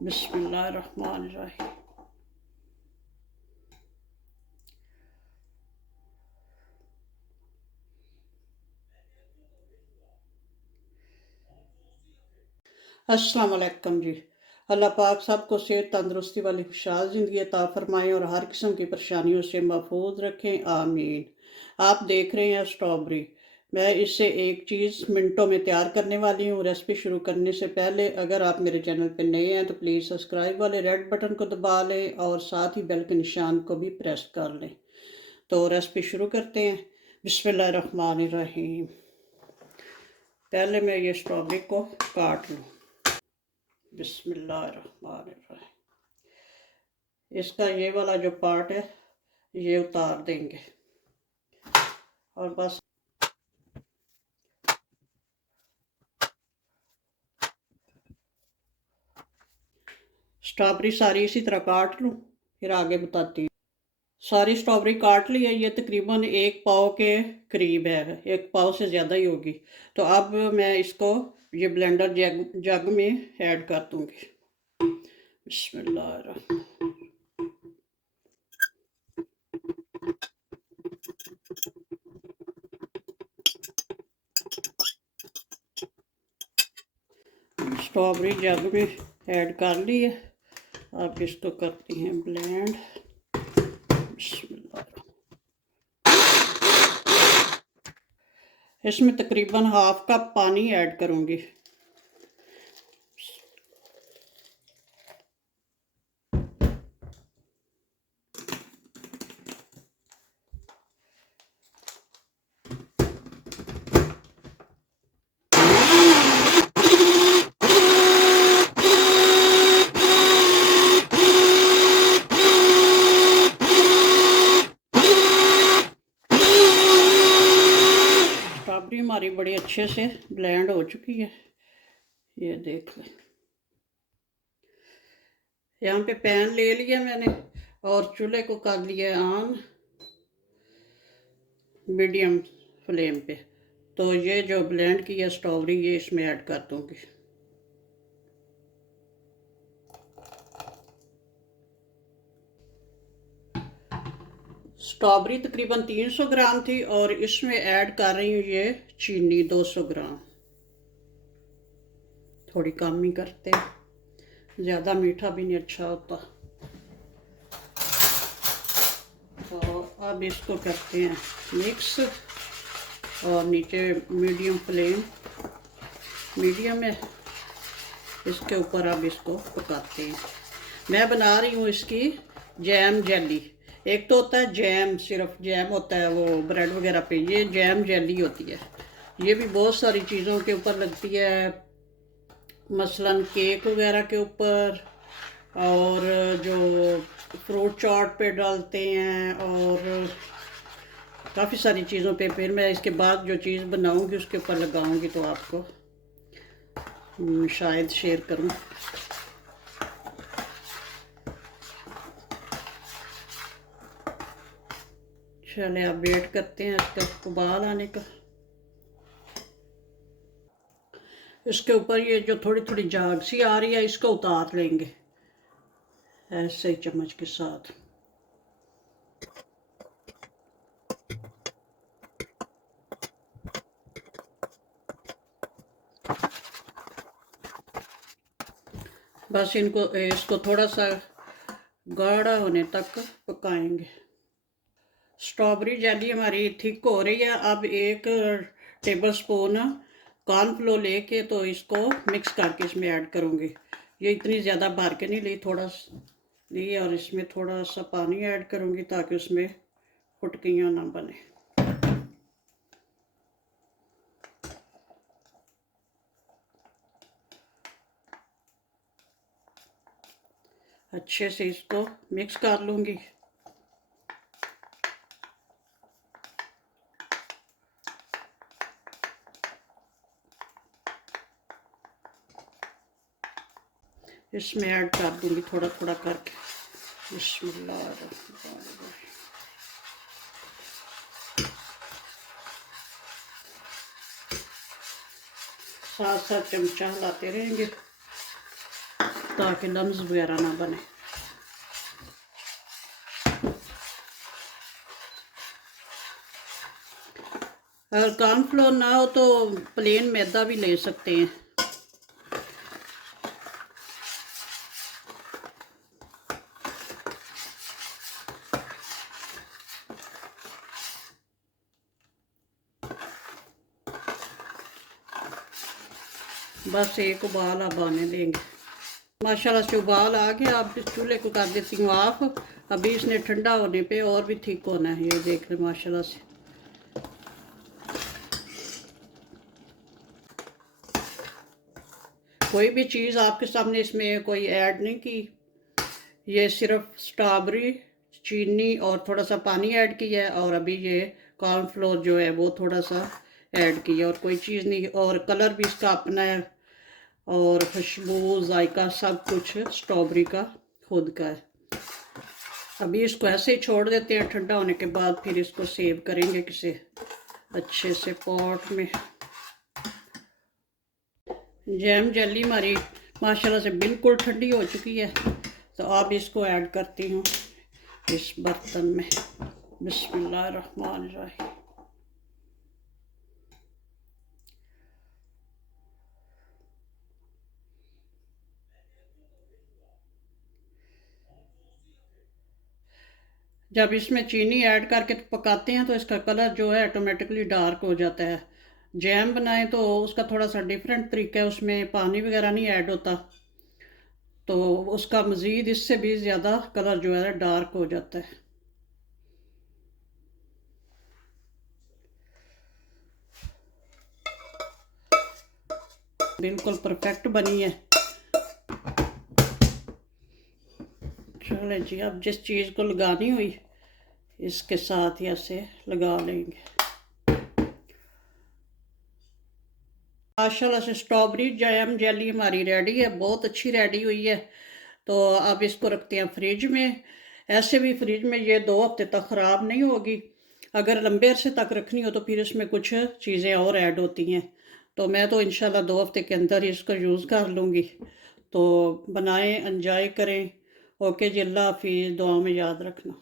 बिस्मिल्लाहिर्रहमानिर्रहीम। अस्सलाम वालेकुम जी। अल्लाह पाक सबको सेहत तंदुरुस्ती वाली खुशहाल ज़िंदगी अता फ़रमाएँ और हर किस्म की परेशानियों से महफूज रखें, आमीन। आप देख रहे हैं स्ट्रॉबेरी। मैं इससे एक चीज़ मिनटों में तैयार करने वाली हूँ। रेसिपी शुरू करने से पहले अगर आप मेरे चैनल पर नए हैं तो प्लीज़ सब्सक्राइब वाले रेड बटन को दबा लें और साथ ही बेल के निशान को भी प्रेस कर लें। तो रेसिपी शुरू करते हैं। बिस्मिल्लाहिर्रहमानिर्रहीम। पहले मैं ये स्ट्रॉबेरी को काट लूँ। बिस्मिल्लाहिर्रहमानिर्रहीम। इसका ये वाला जो पार्ट है ये उतार देंगे और बस स्ट्रॉबेरी सारी इसी तरह काट लूँ, फिर आगे बताती हूँ। सारी स्ट्रॉबेरी काट ली है, ये तकरीबन एक पाव के करीब है, एक पाव से ज़्यादा ही होगी। तो अब मैं इसको ये ब्लेंडर जग में ऐड कर दूँगी। बिस्मिल्लाह। स्ट्रॉबेरी जग में ऐड कर ली है। अब इसको करती हैं ब्लेंड। इसमें तकरीबन हाफ कप पानी ऐड करूँगी। स्ट्रॉबेरी हमारी बड़ी अच्छे से ब्लेंड हो चुकी है, ये देख लें। यहाँ पे पैन ले लिया मैंने और चूल्हे को कर लिया ऑन मीडियम फ्लेम पे। तो ये जो ब्लेंड किया स्ट्रॉबेरी ये इसमें ऐड कर दूँगी। स्ट्रॉबेरी तकरीबन 300 ग्राम थी और इसमें ऐड कर रही हूँ ये चीनी 200 ग्राम। थोड़ी कम ही करते हैं, ज़्यादा मीठा भी नहीं अच्छा होता। तो अब इसको करते हैं मिक्स और नीचे मीडियम है, इसके ऊपर अब इसको पकाते हैं। मैं बना रही हूँ इसकी जैम जेली। एक तो होता है जैम, सिर्फ जैम होता है वो ब्रेड वगैरह पे, ये जैम जेली होती है। ये भी बहुत सारी चीज़ों के ऊपर लगती है, मसलन केक वगैरह के ऊपर, और जो फ्रूट चाट पे डालते हैं, और काफ़ी सारी चीज़ों पे। फिर मैं इसके बाद जो चीज़ बनाऊंगी उसके ऊपर लगाऊंगी तो आपको शायद शेयर करूं। चले अब वेट करते हैं इसका उबाल आने का। इसके ऊपर ये जो थोड़ी थोड़ी झाग सी आ रही है इसको उतार लेंगे ऐसे ही चम्मच के साथ। बस इसको थोड़ा सा गाढ़ा होने तक पकाएंगे। स्ट्रॉबेरी जेली हमारी थिक हो रही है। अब 1 टेबल स्पून कॉर्नफ्लोर लेके तो इसको मिक्स करके इसमें ऐड करूँगी। ये इतनी ज़्यादा भर के नहीं ली, थोड़ा ली, और इसमें थोड़ा सा पानी ऐड करूँगी ताकि उसमें फुटकियाँ ना बने। अच्छे से इसको मिक्स कर लूँगी। इसमें ऐड कर दूँगी थोड़ा थोड़ा करके। बिस्मिल्लाह। साथ साथ चमचा हिलाते रहेंगे ताकि लम्स वगैरह ना बने। अगर कॉर्नफ्लोर ना हो तो प्लेन मैदा भी ले सकते हैं। बस एक उबाल अब आने देंगे। माशाल्लाह से उबाल आ गया। अब इस चूल्हे को कर देती हूँ ऑफ। अभी इसने ठंडा होने पे और भी ठीक होना है। ये देख लें माशाल्लाह से। कोई भी चीज़ आपके सामने इसमें कोई ऐड नहीं की। ये सिर्फ स्ट्रॉबेरी, चीनी और थोड़ा सा पानी ऐड किया है, और अभी ये कॉर्नफ्लोर जो है वो थोड़ा सा ऐड किया, और कोई चीज़ नहीं। और कलर भी इसका अपना है, और खुशबू जायका सब कुछ स्ट्रॉबेरी का खुद का है। अभी इसको ऐसे ही छोड़ देते हैं। ठंडा होने के बाद फिर इसको सेव करेंगे किसी अच्छे से पॉट में। जैम जेली हमारी माशाल्लाह से बिल्कुल ठंडी हो चुकी है, तो अब इसको ऐड करती हूँ इस बर्तन में। बिस्मिल्लाहिर्रहमानिर्रहीम। जब इसमें चीनी ऐड करके पकाते हैं तो इसका कलर जो है ऑटोमेटिकली डार्क हो जाता है। जैम बनाएं तो उसका थोड़ा सा डिफरेंट तरीका है, उसमें पानी वगैरह नहीं ऐड होता, तो उसका मज़ीद इससे भी ज़्यादा कलर जो है डार्क हो जाता है। बिल्कुल परफेक्ट बनी है। चलें जी, अब जिस चीज़ को लगानी हुई इसके साथ ही ऐसे लगा लेंगे। माशाल्लाह से स्ट्रॉबेरी जैम जेली हमारी रेडी है, बहुत अच्छी रेडी हुई है। तो अब इसको रखते हैं फ्रिज में। ऐसे भी फ्रिज में ये 2 हफ्ते तक ख़राब नहीं होगी। अगर लंबे अरसे तक रखनी हो तो फिर इसमें कुछ चीज़ें और ऐड होती हैं। तो मैं तो इंशाल्लाह 2 हफ्ते के अंदर ही इसको यूज़ कर लूँगी। तो बनाएं, एंजॉय करें। ओके जी, अल्लाह हाफिज़। दुआ में याद रखना।